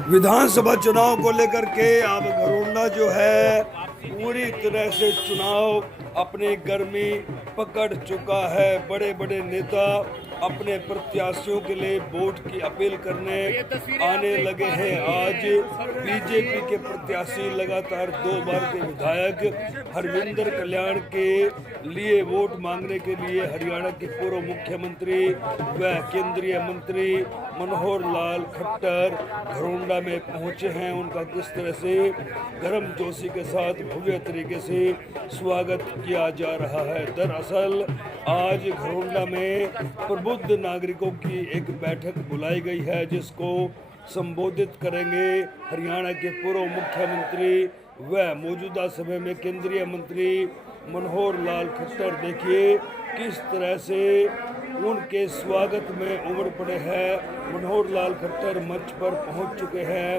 विधानसभा चुनाव को लेकर के अब घरोंडा जो है पूरी तरह से चुनाव अपनी गर्मी पकड़ चुका है। बड़े बड़े नेता अपने प्रत्याशियों के लिए वोट की अपील करने आने लगे हैं। आज बीजेपी के प्रत्याशी लगातार 2 बार के विधायक हरविंदर कल्याण के लिए वोट मांगने के लिए हरियाणा के पूर्व मुख्यमंत्री व केंद्रीय मंत्री मनोहर लाल खट्टर घरोंडा में पहुंचे हैं। उनका किस तरह से गर्मजोशी के साथ भव्य तरीके से स्वागत किया जा रहा है। दरअसल आज घरोंडा में प्रबुद्ध नागरिकों की एक बैठक बुलाई गई है, जिसको संबोधित करेंगे हरियाणा के पूर्व मुख्यमंत्री व मौजूदा समय में केंद्रीय मंत्री मनोहर लाल खट्टर। देखिए किस तरह से उनके स्वागत में उमड़ पड़े हैं। मनोहर लाल खट्टर मंच पर पहुंच चुके हैं।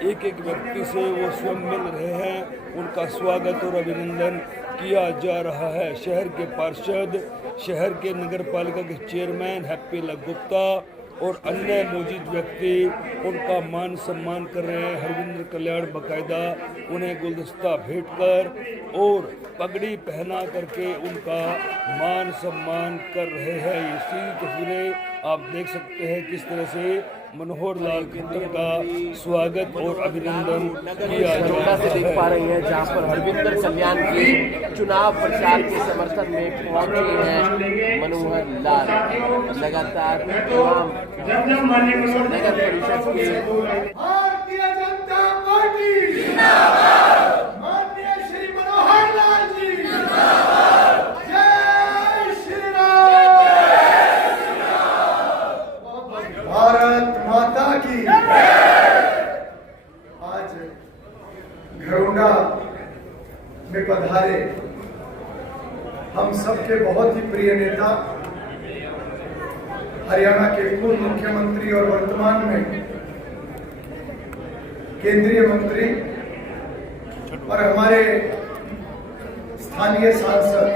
एक एक व्यक्ति से वो स्वयं मिल रहे हैं। उनका स्वागत और अभिनंदन किया जा रहा है। शहर के पार्षद, शहर के नगर पालिका के चेयरमैन हैप्पी गुप्ता और अन्य मौजूद व्यक्ति उनका मान सम्मान कर रहे हैं। हरविंदर कल्याण बाकायदा उन्हें गुलदस्ता भेंट कर और पगड़ी पहना करके उनका मान सम्मान कर रहे हैं। इसी तस्वीरें आप देख सकते हैं किस तरह से मनोहर लाल खट्टर का स्वागत और अभिनंदन किया जा रहा है। से देख पा रही हैं जहां पर हरविंदर कल्याण की चुनाव प्रचार के समर्थन में पहुंचे हैं मनोहर लाल। लगातार तमाम नगर परिषद के भारतीय जनता पार्टी जिंदाबाद, माननीय श्री मनोहर लाल जी जिंदाबाद, जय श्री राम, भारत माता की। आज घरोंडा में पधारे हम सबके बहुत ही प्रिय नेता, हरियाणा के पूर्व मुख्यमंत्री और वर्तमान में केंद्रीय मंत्री और हमारे स्थानीय सांसद,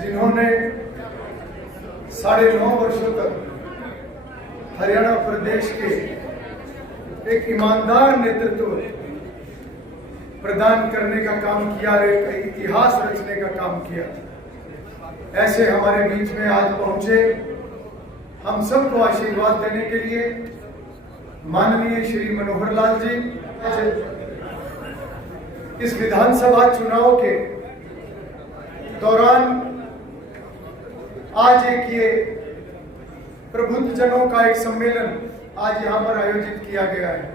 जिन्होंने 9.5 वर्षों तक हरियाणा प्रदेश के एक ईमानदार नेतृत्व प्रदान करने का काम किया, एक इतिहास रचने का काम किया। ऐसे हमारे बीच में आज पहुंचे हम सबको आशीर्वाद देने के लिए माननीय श्री मनोहर लाल जी। इस विधानसभा चुनाव के दौरान आज एक ये प्रबुद्ध जनों का एक सम्मेलन आज यहाँ पर आयोजित किया गया है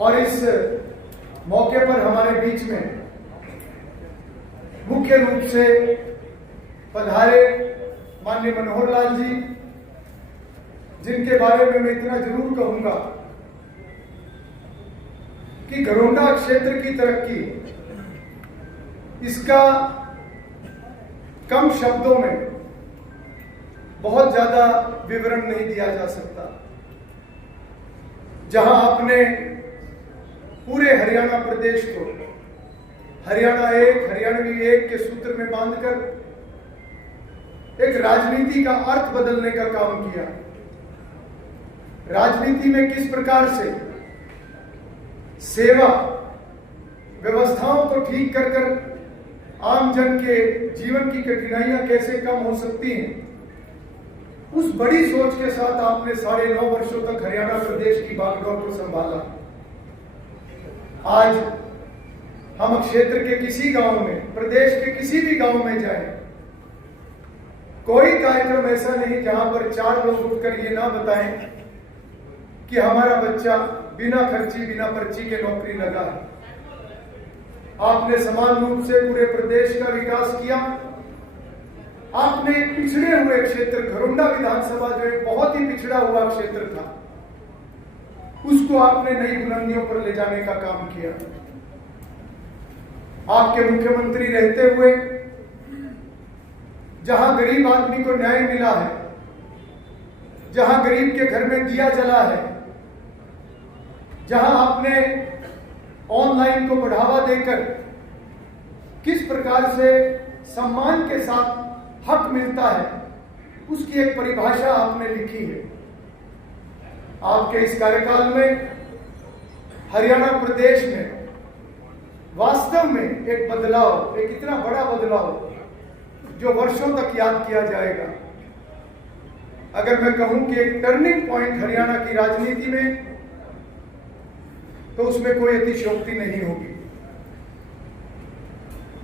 और इस मौके पर हमारे बीच में मुख्य रूप से पधारे माननीय मनोहर लाल जी, जिनके बारे में मैं इतना जरूर कहूंगा कि घरोंडा क्षेत्र की तरक्की, इसका कम शब्दों में बहुत ज्यादा विवरण नहीं दिया जा सकता। जहां आपने पूरे हरियाणा प्रदेश को हरियाणा एक, हरियाणवी एक के सूत्र में बांधकर एक राजनीति का अर्थ बदलने का काम किया। राजनीति में किस प्रकार से सेवा व्यवस्थाओं को ठीक कर आम जन के जीवन की कठिनाइयां कैसे कम हो सकती हैं, उस बड़ी सोच के साथ आपने 9.5 वर्षों तक हरियाणा प्रदेश की बागडोर को संभाला। आज हम क्षेत्र के किसी गांव में, प्रदेश के किसी भी गांव में जाएं, कोई कार्यक्रम ऐसा नहीं जहां पर 4 लोग उठकर ये ना बताएं कि हमारा बच्चा बिना खर्ची, बिना पर्ची के नौकरी लगा है। आपने समान रूप से पूरे प्रदेश का विकास किया। आपने एक पिछड़े हुए क्षेत्र, घरोंडा विधानसभा जो एक बहुत ही पिछड़ा हुआ क्षेत्र था, उसको आपने नई बुलंदियों पर ले जाने का काम किया। आपके मुख्यमंत्री रहते हुए जहां गरीब आदमी को न्याय मिला है, जहां गरीब के घर में दिया जला है, जहां आपने ऑनलाइन को बढ़ावा देकर किस प्रकार से सम्मान के साथ हक मिलता है, उसकी एक परिभाषा आपने लिखी है। आपके इस कार्यकाल में हरियाणा प्रदेश में वास्तव में एक बदलाव, एक इतना बड़ा बदलाव जो वर्षों तक याद किया जाएगा। अगर मैं कहूं कि एक टर्निंग पॉइंट हरियाणा की राजनीति में, तो उसमें कोई अतिशयोक्ति नहीं होगी।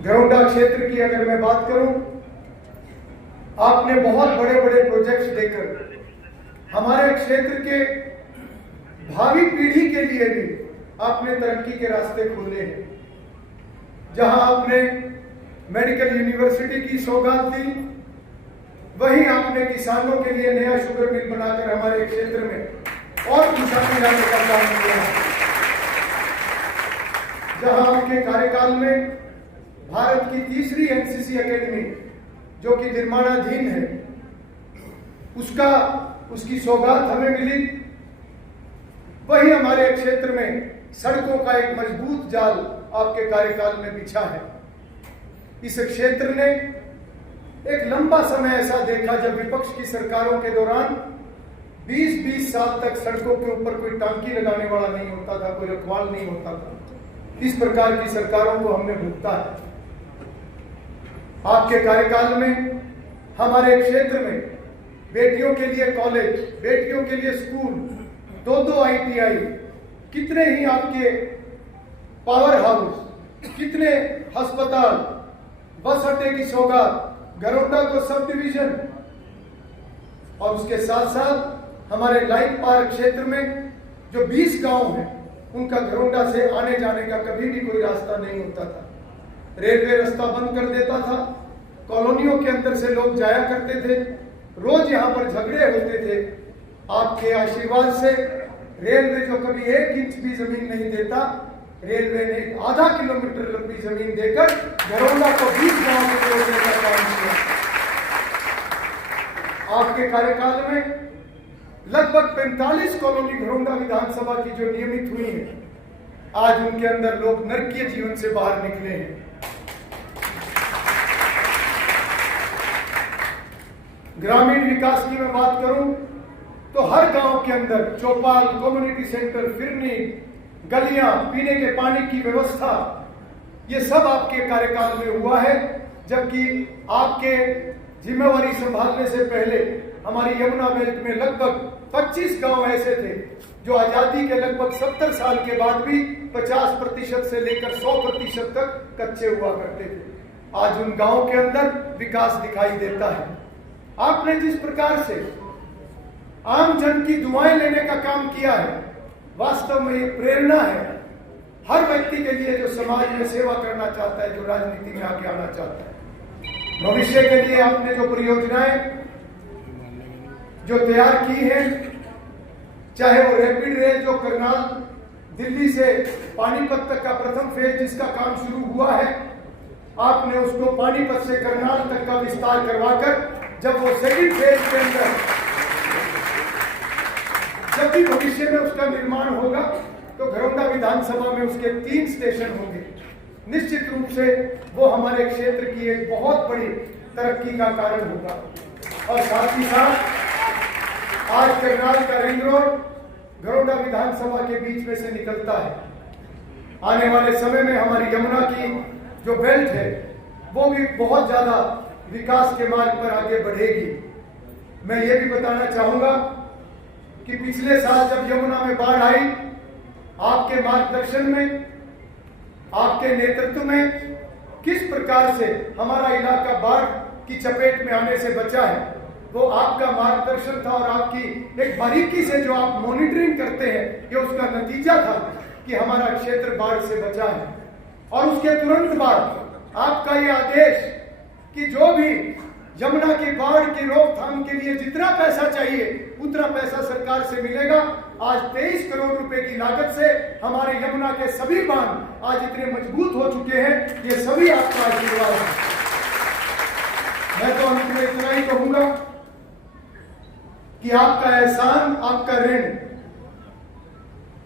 घरौंडा क्षेत्र की अगर मैं बात करूं, आपने बहुत बड़े बड़े प्रोजेक्ट्स देकर हमारे क्षेत्र के भावी पीढ़ी के लिए भी आपने तरक्की के रास्ते खोले हैं। जहां आपने मेडिकल यूनिवर्सिटी की सौगात दी, वहीं आपने किसानों के लिए नया शुगर मिल बनाकर हमारे क्षेत्र में और किसानी लाने का काम किया। जहां आपके कार्यकाल में भारत की तीसरी एनसीसी एकेडमी जो कि निर्माणाधीन है, उसकी सौगात हमें मिली, वही हमारे क्षेत्र में सड़कों का एक मजबूत जाल आपके कार्यकाल में बिछा है। इस क्षेत्र ने एक लंबा समय ऐसा देखा जब विपक्ष की सरकारों के दौरान 20-20 साल तक सड़कों के ऊपर कोई टांकी लगाने वाला नहीं होता था, कोई रखवाल नहीं होता था। इस प्रकार की सरकारों को हमने भुगता है। आपके कार्यकाल में हमारे क्षेत्र में बेटियों के लिए कॉलेज, बेटियों के लिए स्कूल, 2-2 ITI, कितने ही आपके पावर हाउस, कितने अस्पताल, बस अड्डे की सौगात, घरौंडा को सब डिवीजन, और उसके साथ साथ हमारे लाइन पार्क क्षेत्र में जो 20 गांव हैं, उनका घरौंडा से आने जाने का कभी भी कोई रास्ता नहीं होता था। रेलवे रास्ता बंद कर देता था, कॉलोनियों के अंदर से लोग जाया करते थे, रोज यहाँ पर झगड़े होते थे। आपके आशीर्वाद से रेलवे जो कभी 1 इंच भी जमीन नहीं देता, रेलवे ने आधा किलोमीटर लंबी जमीन देकर घरौंडा को 20 गांव में जोड़ने का काम किया। आपके कार्यकाल में लगभग 45 कॉलोनी घरौंडा विधानसभा की जो नियमित हुई है, आज उनके अंदर लोग नरकीय जीवन से बाहर निकले हैं। ग्रामीण विकास की मैं बात करूं तो हर गांव के अंदर चौपाल, कम्युनिटी सेंटर, फिरनी, गलियां, पीने के पानी की व्यवस्था, ये सब आपके कार्यकाल में हुआ है। जबकि आपके जिम्मेवारी संभालने से पहले हमारी यमुना बेल्ट में लगभग 25 गांव ऐसे थे जो आजादी के लगभग 70 साल के बाद भी 50% से लेकर 100% तक कच्चे हुआ करते थे। आज उन गांवों के अंदर विकास दिखाई देता है। आपने जिस प्रकार से आम जन की दुआएं लेने का काम किया है, वास्तव में ये प्रेरणा है हर व्यक्ति के लिए जो समाज में सेवा करना चाहता है, जो राजनीति में आगे आना चाहता है। भविष्य के लिए आपने जो परियोजनाएं जो तैयार की है, चाहे वो रैपिड रेल जो करनाल दिल्ली से पानीपत तक का प्रथम फेज जिसका काम शुरू हुआ है, आपने उसको पानीपत से करनाल तक का विस्तार करवाकर जब वो सेकंड फेज के अंदर जब भी भविष्य में उसका निर्माण होगा तो घरौंडा विधानसभा में उसके 3 स्टेशन होंगे। निश्चित रूप से वो हमारे क्षेत्र की एक बहुत बड़ी तरक्की का कारण होगा। और साथ ही साथ आज करनाल का रिंग रोड घरौंडा विधानसभा के बीच में से निकलता है। आने वाले समय में हमारी यमुना की जो बेल्ट है वो भी बहुत ज्यादा विकास के मार्ग पर आगे बढ़ेगी। मैं ये भी बताना चाहूंगा कि पिछले साल जब यमुना में बाढ़ आई, आपके मार्गदर्शन में, आपके नेतृत्व में किस प्रकार से हमारा इलाका बाढ़ की चपेट में आने से बचा है, वो आपका मार्गदर्शन था और आपकी एक बारीकी से जो आप मॉनिटरिंग करते हैं, ये उसका नतीजा था कि हमारा क्षेत्र बाढ़ से बचा है। और उसके तुरंत बाद आपका ये आदेश कि जो भी यमुना की बाढ़ की रोकथाम के लिए जितना पैसा चाहिए उतना पैसा सरकार से मिलेगा। आज 23 करोड़ रुपए की लागत से हमारे यमुना के सभी बांध आज इतने मजबूत हो चुके हैं, ये सभी आपका आशीर्वाद है। मैं तो अंत में इतना ही कहूंगा कि आपका एहसान, आपका ऋण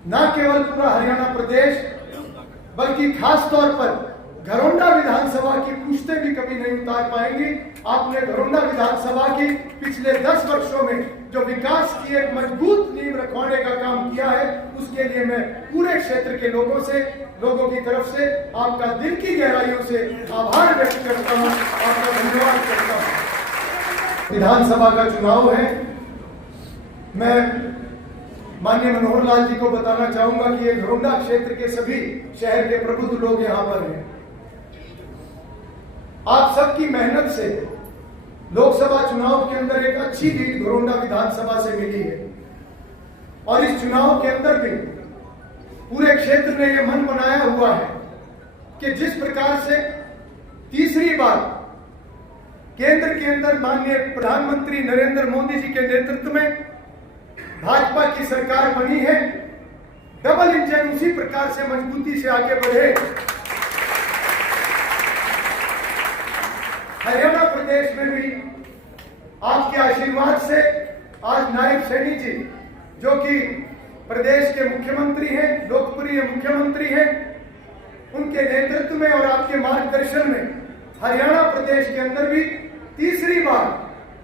न केवल पूरा हरियाणा प्रदेश बल्कि खास तौर पर घरोंडा विधानसभा की पुश्ते भी कभी नहीं उतार पाएंगी। आपने घरोंडा विधानसभा की पिछले 10 वर्षों में जो विकास की एक मजबूत नींव रखवाने का काम किया है, उसके लिए मैं पूरे क्षेत्र के लोगों की तरफ से आपका दिल की गहराइयों से आभार व्यक्त करता हूं, आपका धन्यवाद करता हूं। विधानसभा का चुनाव है। मैं माननीय मनोहर लाल जी को बताना चाहूंगा कि ये घरोंडा क्षेत्र के सभी शहर के प्रबुद्ध लोग यहाँ पर हैं। आप सबकी मेहनत से लोकसभा चुनाव के अंदर एक अच्छी लीड घरोंडा विधानसभा से मिली है और इस चुनाव के अंदर भी पूरे क्षेत्र ने यह मन बनाया हुआ है कि जिस प्रकार से तीसरी बार केंद्र के अंदर माननीय प्रधानमंत्री नरेंद्र मोदी जी के नेतृत्व में भाजपा की सरकार बनी है, डबल इंजन उसी प्रकार से मजबूती से आगे बढ़े। हरियाणा प्रदेश में भी आपके आशीर्वाद से आज नायब सैनी जी, जो कि प्रदेश के मुख्यमंत्री हैं, लोकप्रिय मुख्यमंत्री हैं, उनके नेतृत्व में और आपके मार्गदर्शन में हरियाणा प्रदेश के अंदर भी तीसरी बार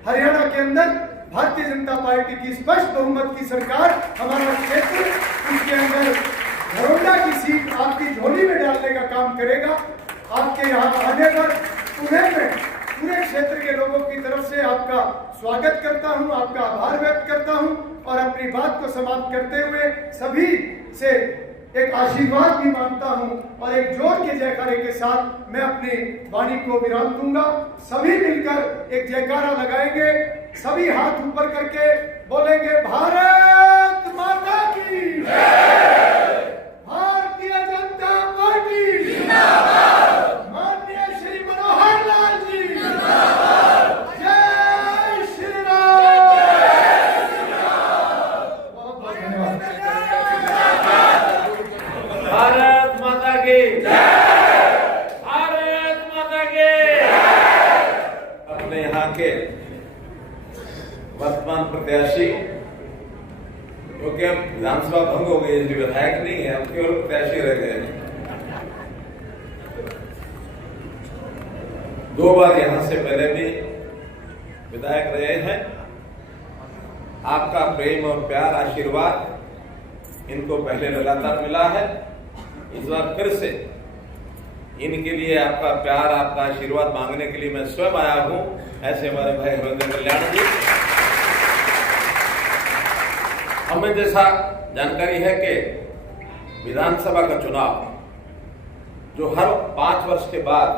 हरियाणा के अंदर भारतीय जनता पार्टी की स्पष्ट बहुमत की सरकार, हमारा क्षेत्र उसके अंदर घरोंडा की सीट आपकी झोली में डालने का काम करेगा। आपके यहाँ आने पर पूरे क्षेत्र के लोगों की तरफ से आपका स्वागत करता हूं, आपका आभार व्यक्त करता हूं और अपनी बात को समाप्त करते हुए सभी से एक आशीर्वाद भी मांगता हूं और एक जोर के जयकारे के साथ मैं अपनी वाणी को विराम दूंगा। सभी मिलकर एक जयकारा लगाएंगे, सभी हाथ ऊपर करके बोलेंगे भारत माता की जय, भारतीय जनता पार्टी जिंदाबाद, माननीय श्री मनोहर लाल जी जिंदाबाद, जय श्री राम। भारत माता की जय, भारत माता की जय। अपने यहाँ के वर्तमान प्रत्याशी, क्योंकि अब विधानसभा भंग हो गई, विधायक नहीं है, अब केवल प्रत्याशी रह गए हैं। 2 बार यहां से पहले भी विधायक रहे हैं। आपका प्रेम और प्यार, आशीर्वाद इनको पहले लगातार मिला है। इस बार फिर से इनके लिए आपका प्यार, आपका आशीर्वाद मांगने के लिए मैं स्वयं आया हूं। ऐसे हमारे भाई हरेंद्र कल्याण जी, हमें जैसा जानकारी है कि विधानसभा का चुनाव जो हर 5 वर्ष के बाद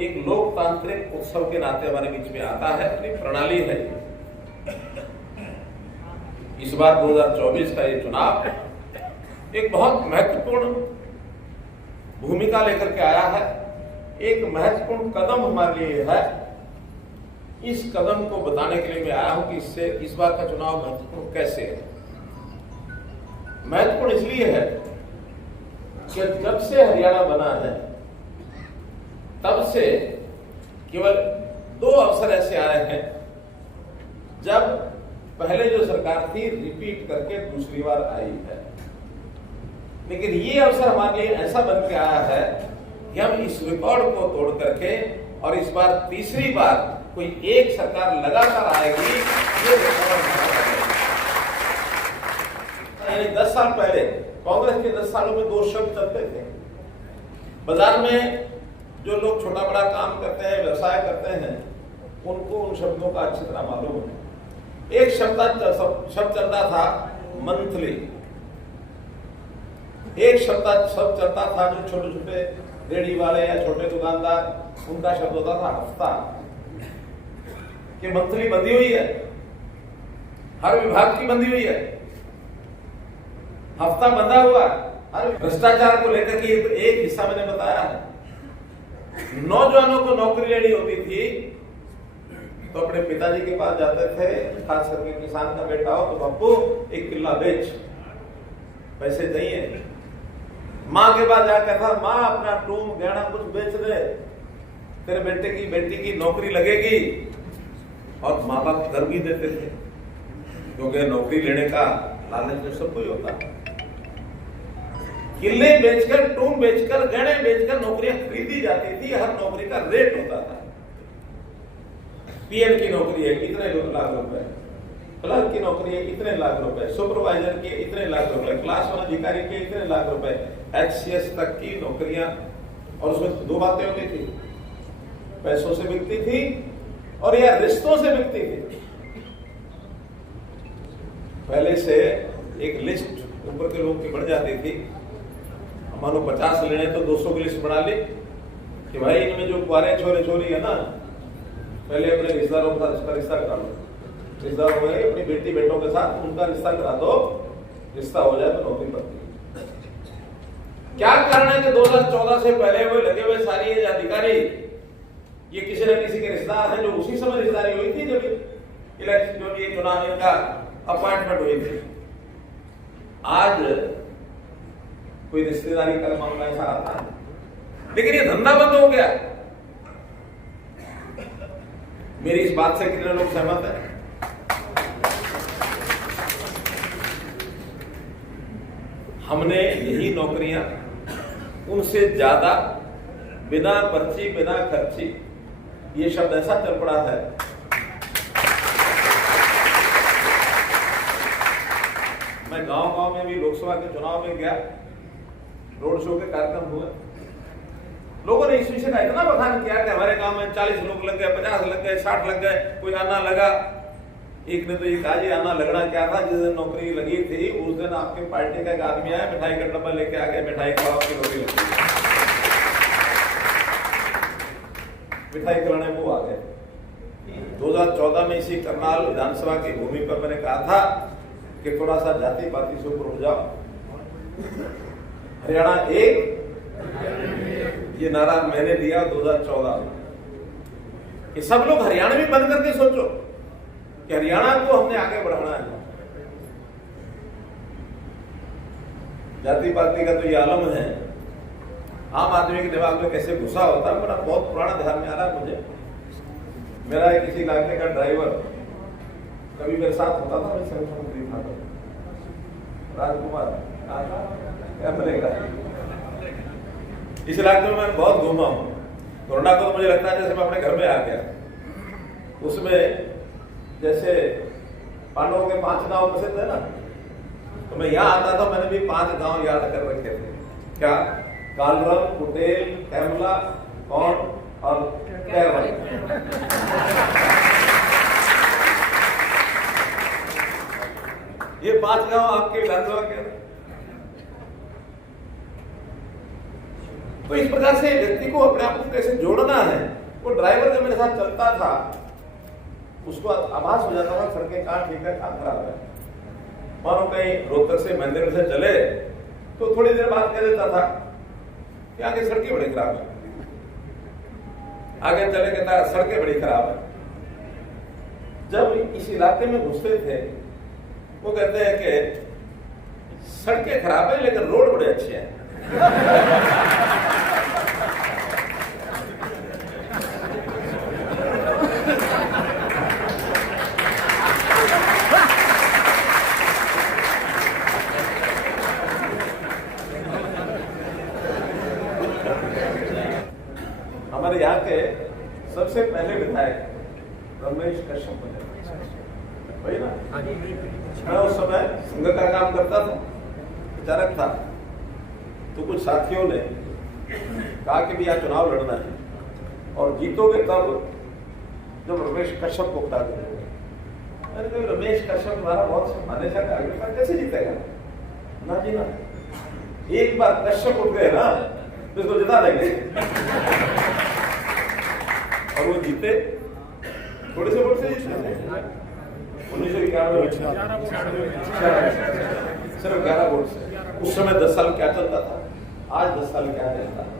एक लोकतांत्रिक उत्सव के नाते हमारे बीच में आता है, अपनी प्रणाली है। इस बार 2024 का ये चुनाव एक बहुत महत्वपूर्ण भूमिका लेकर के आया है, एक महत्वपूर्ण कदम हमारे लिए है। इस कदम को बताने के लिए मैं आया हूं कि इससे इस बार का चुनाव महत्वपूर्ण कैसे है। महत्वपूर्ण इसलिए है कि जब से हरियाणा बना है तब से केवल 2 अवसर ऐसे आए हैं जब पहले जो सरकार थी रिपीट करके दूसरी बार आई है। लेकिन ये अवसर हमारे लिए ऐसा बन के आया है कि हम इस रिकॉर्ड को तोड़ करके और इस बार तीसरी बार कोई एक सरकार लगातार आएगी। ये यानी 10 साल पहले कांग्रेस के 10 सालों में 2 शब्द चलते थे। बाजार में जो लोग छोटा बड़ा काम करते हैं, व्यवसाय करते हैं, उनको उन शब्दों का अच्छी तरह मालूम है। एक शब्द चलता था मंथली, एक शब्द चलता था जो छोटे छोटे रेडी वाले या छोटे दुकानदार, उनका शब्द होता था हफ्ता, कि मंथली बंदी हुई है, हर विभाग की बंदी हुई है, हफ्ता बंधा हुआ है। हर भ्रष्टाचार को लेकर के एक हिस्सा मैंने बताया है। नौजवानों को नौकरी लेनी होती थी तो अपने पिताजी के पास जाते थे, खास करके किसान का बेटा हो तो बापू 1 किल्ला बेच, पैसे चाहिए। माँ के पास जाकर था, माँ अपना टूम गहना कुछ बेच दे, तेरे बेटी की नौकरी लगेगी। और माँ बाप कर भी देते थे, क्योंकि नौकरी लेने का लालच तो सबको ही होता है। किले बेचकर, टूम बेचकर, गहने बेचकर नौकरियां खरीदी जाती थी। हर नौकरी का रेट होता था। पीएम की नौकरी है इतने लाख रुपए, क्लर्क की नौकरी है इतने लाख रुपए, सुपरवाइजर की इतने लाख रुपए, क्लास 1 अधिकारी के इतने लाख रुपए, HCS तक की नौकरियां। और उसमें दो बातें होती थी, पैसों से बिकती थी और या रिश्तों से बिकती थी। पहले से एक लिस्ट ऊपर के लोग की बढ़ जाती थी। मानो 50 लेने तो 200 की लिस्ट बना ली कि भाई इनमें जो कुआरे छोरे छोरी है ना, पहले अपने रिश्तेदारों के साथ इसका रिश्ता करा लो, रिश्तेदारों में अपनी बेटी बेटों के साथ उनका रिश्ता करा दो, रिश्ता हो जाए तो नौकरी पड़ती है। क्या कारण है कि 2014 से पहले वो लगे हुए सारी ये अधिकारी ये किसी न किसी के रिश्तेदार हैं, जो उसी समय रिश्तेदारी हुई थी जब इलेक्शन, जो ये चुनाव इनका अपॉइंटमेंट हुई थी। आज कोई रिश्तेदारी का मामला ऐसा आता है, लेकिन ये धंधा बंद हो गया। मेरी इस बात से कितने लोग सहमत हैं? हमने यही नौकरियां उनसे ज्यादा बिना पर्ची बिना खर्ची, ये शब्द ऐसा चल पड़ा है। मैं गांव-गांव में भी लोकसभा के चुनाव में गया, रोड शो के कार्यक्रम हुए, लोगों ने इस विषय का इतना बखान किया कि हमारे गांव में 40 लोग लग गए, 50 लग गए, 60 लग गए, कोई आना लगा। एक ने तो ये कहा जी आना लगना क्या था, जिस दिन नौकरी लगी थी उस दिन आपके पार्टी का एक आदमी आया, मिठाई का डब्बा लेके आ गया, मिठाई खाओ आपकी नौकरी लगी। मिठाई खिलाने वो आ गए। 2014 में इसी करनाल विधानसभा की भूमि पर मैंने कहा था कि थोड़ा सा जाति पाति से ऊपर उठ जाओ। हरियाणा एक, ये नारा मैंने दिया 2014 में कि सब लोग हरियाणवी बंद करके सोचो कि हरियाणा को हमने आगे बढ़ाना है। जाति पाति का तो ये आलम है, आम आदमी के दिमाग में कैसे घुसा होता है, मेरा बहुत पुराना ध्यान में आ रहा है मुझे। मेरा एक किसी इलाके का ड्राइवर कभी मेरे साथ होता था, मैं संगठन मंत्री था, राजकुमार क्या मिलेगा। इस इलाके में मैं बहुत घूमा हूं। कोरोना को तो मुझे लगता है जैसे मैं अपने घर में आ गया। उसमें जैसे पांडवों के 5 गांव प्रसिद्ध है ना, तो मैं यहाँ आता था, मैंने भी 5 गांव याद कर रखे थे। क्या? कालरम, कुटेल, कैमला, कौंड और कैरवल। ये 5 गांव आपके विधानसभा के। तो इस प्रकार से व्यक्ति को अपने आप को कैसे जोड़ना है। वो ड्राइवर जो मेरे साथ चलता था उसको आभास हो जाता था सड़कें कहाँ ठीक है कहाँ खराब है। मानो कहीं रोहतक से महेंद्र से चले तो थोड़ी देर बाद कह देता था कि आगे सड़कें बड़ी खराब है, आगे चले कहता सड़कें बड़ी खराब है। जब इस इलाके में घुसते थे वो कहते हैं कि सड़कें खराब है लेकिन रोड बड़े अच्छे हैं। हमारे यहाँ के सबसे पहले विधायक रमेश कश्यप वही ना, मैं उस समय संघ का काम करता था, विचारक था। तो कुछ साथियों ने कहा कि भी यहाँ चुनाव लड़ना है और जीतोगे तब जब रमेश कश्यप को उठा देंगे। मैंने कहा रमेश कश्यप हमारा बहुत सम्मानित है, आगे कैसे जीतेगा? ना जी ना, एक बार कश्यप उठ गए ना तो इसको जिता देंगे। और वो जीते, थोड़े से वोट से जीते। 1991 सिर्फ 11 वोट से। उस समय 10 साल क्या चलता था, आज 10 साल क्या चलता है।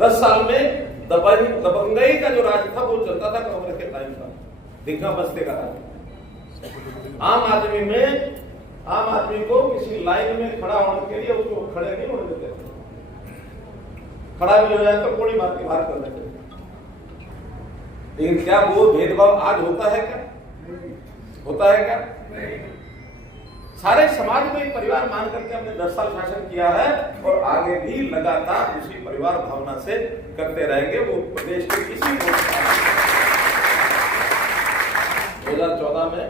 10 साल में दबंगई का जो राज था वो चलता था कांग्रेस के टाइम का, दिखा बस्ते का राज। आम आदमी को किसी लाइन में खड़ा होने के लिए उसको खड़े नहीं होने देते थे, खड़ा भी हो जाए तो गोली मार के बाहर कर देते। लेकिन क्या वो भेदभाव आज होता है क्या? होता है क्या? सारे समाज को एक परिवार मान करके हमने 10 साल शासन किया है और आगे भी लगातार उसी परिवार भावना से करते रहेंगे। वो प्रदेश के किसी 2014 में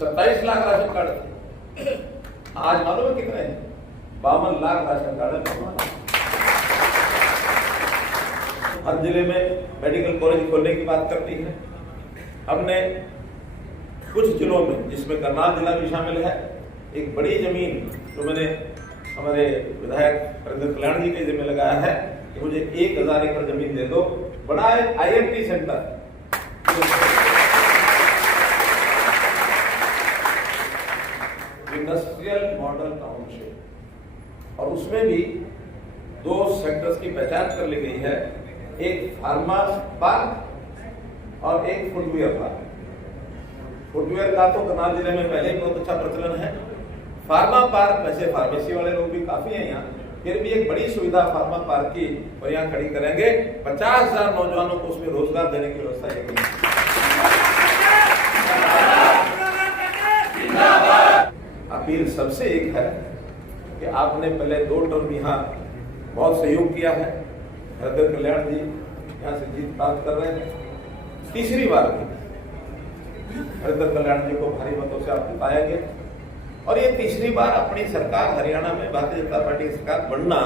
27 लाख राशन कार्ड थे, आज मालूम है कितने हैं? 52 लाख राशन कार्ड है। हर जिले में मेडिकल कॉलेज खोलने की बात करती है। हमने कुछ जिलों में, जिसमें करनाल जिला भी शामिल है, एक बड़ी जमीन जो मैंने हमारे विधायक हरिंदर कल्याण जी के जिम्मे लगाया है कि मुझे 1000 एकड़ जमीन दे दो, बड़ा एक IMT centre, industrial model township, और उसमें भी 2 सेक्टर्स की पहचान कर ली गई है, एक फार्मा पार्क और एक फुटवियर पार्क। फुटवियर का तो करनाल जिले में पहले ही बहुत अच्छा प्रचलन है। फार्मा पार्क, वैसे फार्मेसी वाले लोग भी काफी हैं यहाँ, फिर भी एक बड़ी सुविधा फार्मा पार्क की और यहाँ खड़ी करेंगे। 50,000 नौजवानों को उसमें रोजगार देने की व्यवस्था की। अपील सबसे एक है कि आपने पहले 2 टर्म यहाँ बहुत सहयोग किया है, हरिंदर कल्याण जी यहाँ से जीत प्राप्त कर रहे हैं, तीसरी बार भी हरिंदर कल्याण जी को भारी मतों से आप जिताएंगे और ये तीसरी बार अपनी सरकार हरियाणा में भारतीय जनता पार्टी की सरकार बनना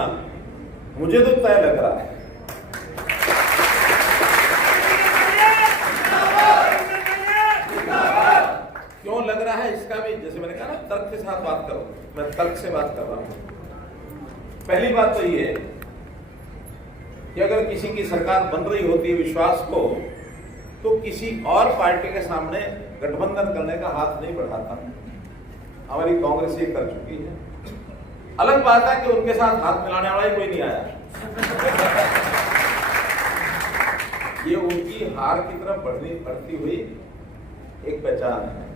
मुझे तो तय लग रहा है। क्यों लग रहा है इसका भी, जैसे मैंने कहा ना, तर्क के साथ बात करो, मैं तर्क से बात कर रहा हूं। पहली बात तो ये कि अगर किसी की सरकार बन रही होती है विश्वास को, तो किसी और पार्टी के सामने गठबंधन करने का हाथ नहीं बढ़ाता। हमारी कांग्रेस ये कर चुकी है। अलग बात है कि उनके साथ हाथ मिलाने वाला ही कोई नहीं आया। ये उनकी हार की तरफ बढ़ती हुई एक पहचान है।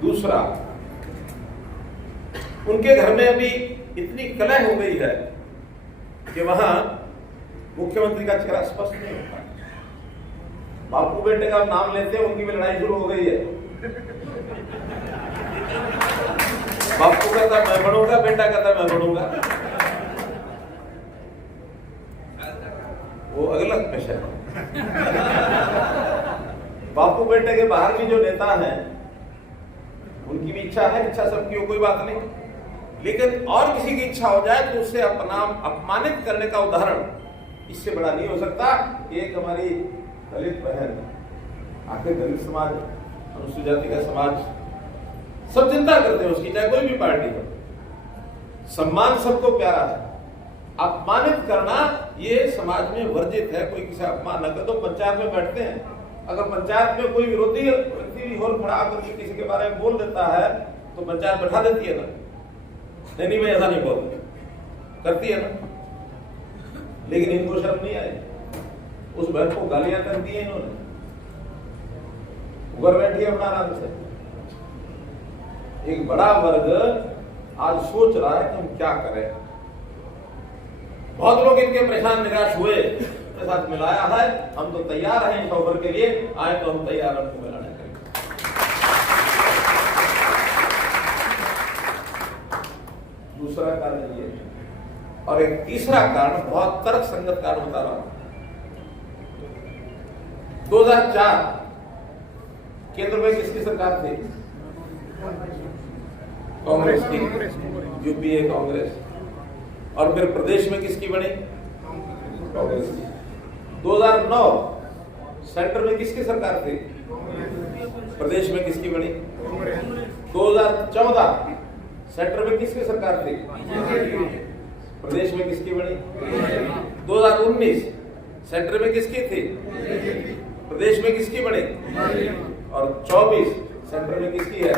दूसरा, उनके घर में अभी इतनी कलह हो गई है कि वहां मुख्यमंत्री का चेहरा स्पष्ट नहीं होता। बापू बेटे का नाम लेते हैं, उनकी भी लड़ाई शुरू हो गई है। बापू कहता मैं बनूंगा, बेटा कहता मैं बनूंगा। वो अगला विषय है। बापू बेटे के बाहर भी जो नेता हैं, उनकी भी इच्छा है, इच्छा सबकी हो, कोई बात नहीं, लेकिन और किसी की इच्छा हो जाए तो उससे अपना अपमानित करने का उदाहरण इससे बड़ा नहीं हो सकता। एक हमारी दलित बहन, आखिर दलित समाज, अनुसूचित जाति का समाज सब चिंता करते हैं उसकी, चाहे कोई भी पार्टी हो। सम्मान सबको प्यारा है, अपमानित करना ये समाज में वर्जित है। कोई किसी अपमान न कर, तो पंचायत में बैठते हैं, अगर पंचायत में कोई विरोधी व्यक्ति भी और खड़ा आकर किसी के बारे में बोल देता है तो पंचायत बैठा देती है ना, नहीं मैं ऐसा नहीं बोलती, करती है ना। लेकिन इनको शर्म नहीं आई, उस बहन को गालियां कर दी है इन्होंने, ऊपर बैठी है अपना आराम से। एक बड़ा वर्ग आज सोच रहा है कि हम क्या करें। बहुत लोग इनके परेशान निराश हुए, के साथ मिलाया है। हम तो तैयार हैं इस ऑफर के लिए, आए तो हम तैयार हैं उनको मिलाने के लिए। दूसरा कारण ये है, और एक तीसरा कारण, बहुत तर्क संगत कारण बता रहा हूं। 2004 केंद्र में किसकी सरकार थी? कांग्रेस की, यूपीए कांग्रेस। और फिर प्रदेश में किसकी बनी? कांग्रेस की। 2009 सेंटर में किसकी सरकार थी? प्रदेश में किसकी बनी? 2014 सेंटर में किसकी सरकार थी? प्रदेश में किसकी बनी? 2019 सेंटर में किसकी थी? प्रदेश में किसकी बनी? और 24 सेंटर में किसकी है?